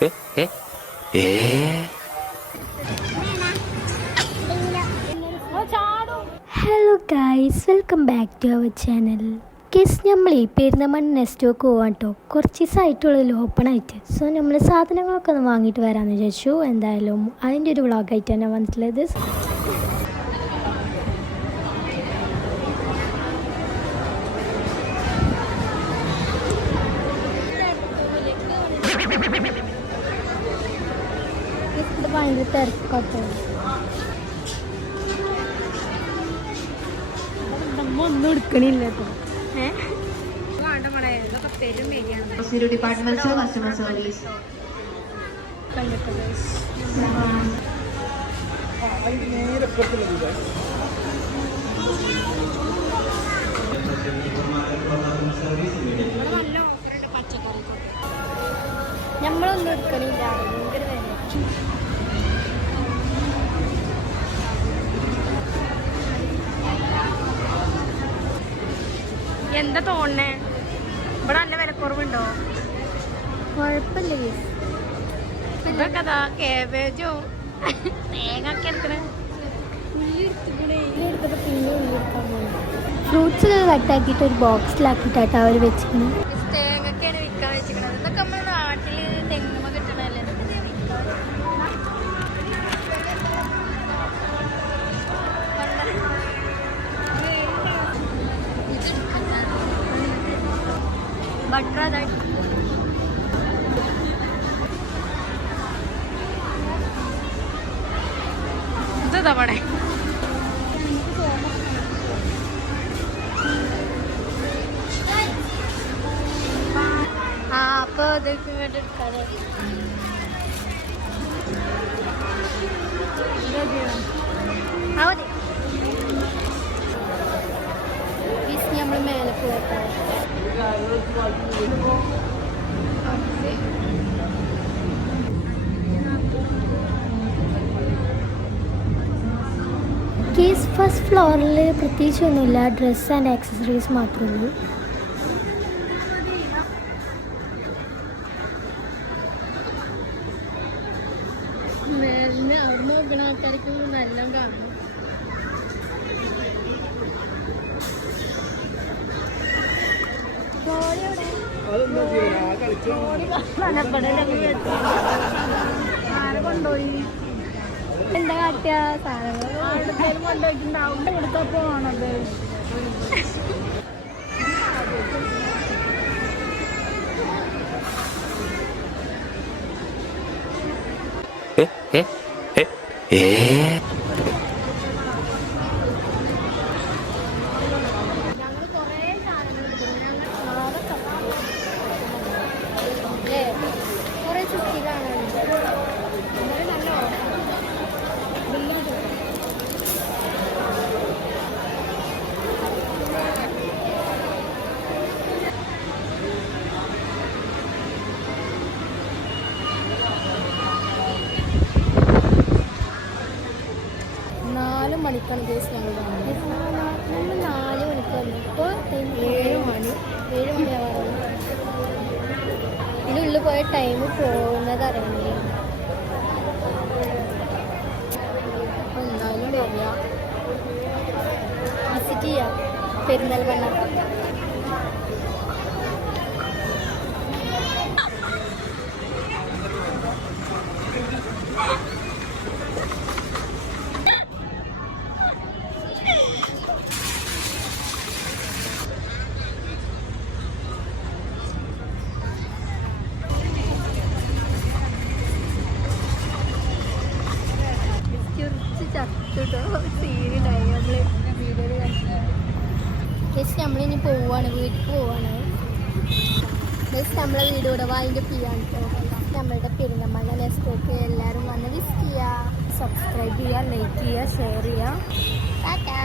Hello guys, welcome back to our channel. Guess നമ്മൾ ഈ പെരുന്തമണ്ണ നെസ്റ്റോക്ക് പോകാൻ കേട്ടോ. കുറച്ച് ദിവസമായിട്ടുള്ളതിൽ ഓപ്പൺ ആയിട്ട്. സോ നമ്മൾ സാധനങ്ങളൊക്കെ ഒന്ന് വാങ്ങിയിട്ട് വരാമെന്ന് വിചാരിച്ചു. എന്തായാലും അതിൻ്റെ ഒരു വ്ളോഗായിട്ട് തന്നെ വന്നിട്ടുള്ളത്. ഭയങ്കര തിരക്കൊക്കെ ഒന്നും എടുക്കണില്ല. നമ്മളൊന്നും എടുക്കണില്ല. എന്താ തോന്നേ? ഇവിടെ നല്ല വിലക്കുറവുണ്ടോ? കുഴപ്പമില്ല. ഇതൊക്കെ കേബേജോ തേങ്ങൊക്കെ എടുക്കണേ. ഫ്രൂട്ട്സ് കട്ടാക്കിയിട്ട് ഒരു ബോക്സിലാക്കിയിട്ടാട്ടോ അവർ വെച്ചിരിക്കുന്നത്. തേങ്ങൊക്കെയാണ് വിൽക്കാൻ വെച്ചിരിക്കണത്. ഇതൊക്കെ നമ്മുടെ നാട്ടിൽ തെങ്ങുമ്പോ കിട്ടണല്ലേ. ബട്ടർ അതായിട്ട് ഇതാ പടേ. അപ്പൊ ഇതൊക്കെ ഇങ്ങോട്ട് എടുക്കാതെ നമ്മൾ മേലെ പോകട്ടെ. കേസ് ഫസ്റ്റ് ഫ്ലോറിൽ പ്രത്യേകിച്ചൊന്നുമില്ല. ഡ്രസ്സ് ആൻഡ് ആക്സസറീസ് മാത്രമേ ഉള്ളൂ. അവിടെ നോക്കണ ആൾക്കാർക്ക് നല്ല കാണും. ആരെ കൊണ്ടുപോയി? എന്താ കാട്ടിയ സാധനങ്ങൾ കൊണ്ടുപോയിട്ടുണ്ടാവും. എടുത്തപ്പോ ആണത്. കുറെ ചുറ്റി കാണാനുണ്ട്. മണിക്കാണ് കേസ് ഞങ്ങൾ 4 മണിക്ക് വന്നു. ഇപ്പോൾ 7 മണിയാവാറുണ്ട്. ഇതിൻ്റെ ഉള്ളിൽ പോയ ടൈം പോകുന്നത് അറിയില്ല. അപ്പോൾ എന്നാലും വരിക, വിസിറ്റ് ചെയ്യാം പെരിന്തൽമണ്ണ. നമ്മളിനി പോവാണ്, വീട്ടിൽ പോവാണ്. നമ്മളെ വീട് ഇവിടെ വാങ്ങിൻ്റെ ചെയ്യാൻ നമ്മളുടെ പെരുന്തൽമണ്ണ നെസ്റ്റോക്ക് എല്ലാവരും വന്ന് വിസിറ്റ് ചെയ്യുക, സബ്സ്ക്രൈബ് ചെയ്യുക, ലൈക്ക് ചെയ്യുക, ഷെയർ ചെയ്യുക. ടാറ്റാ.